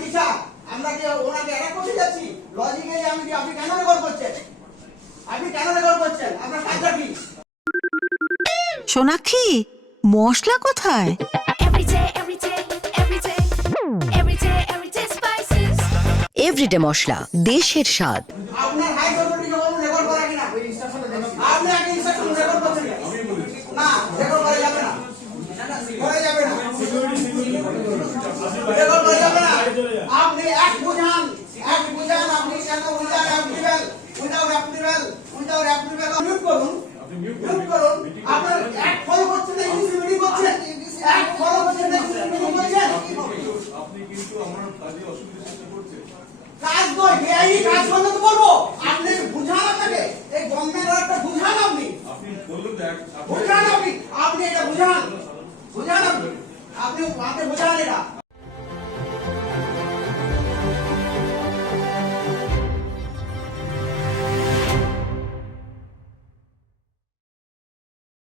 Teacher, আমরা কি ওনাকে অ্যাটাক করতে যাচ্ছি? লজিক্যালি আপনি কেন রেকর্ড করছেন? আপনি কেন রেকর্ড করছেন? আপনার কাজটা কি? সোনাক্ষী, মশলা কোথায়? এভরিডে মশলা, দেশের স্বাদ। আপনার হাই অথরিটিকে বলুন রেকর্ড করা কিনা। আপনি আগে ইনস্ট্রাকশন রেকর্ড করছেন না, রেকর্ড করা যাবে না, করা যাবে না, রেকর্ড করা যাবে না। আপনি এক বুঝান আপনি কেন উইদাউট অ্যাপ্রুভাল মিউট করুন, মিউট করুন। আপনার এক ফলো করছেন না, ইংলিশ মিটিং করছেন, এক ফলো করছেন না, ইংলিশ মিটিং করছেন। আপনি কিন্তু আমার কাজে অসুবিধা করছেন। কাজ নয়, বেআইনি কাজ করলে তো বলবো।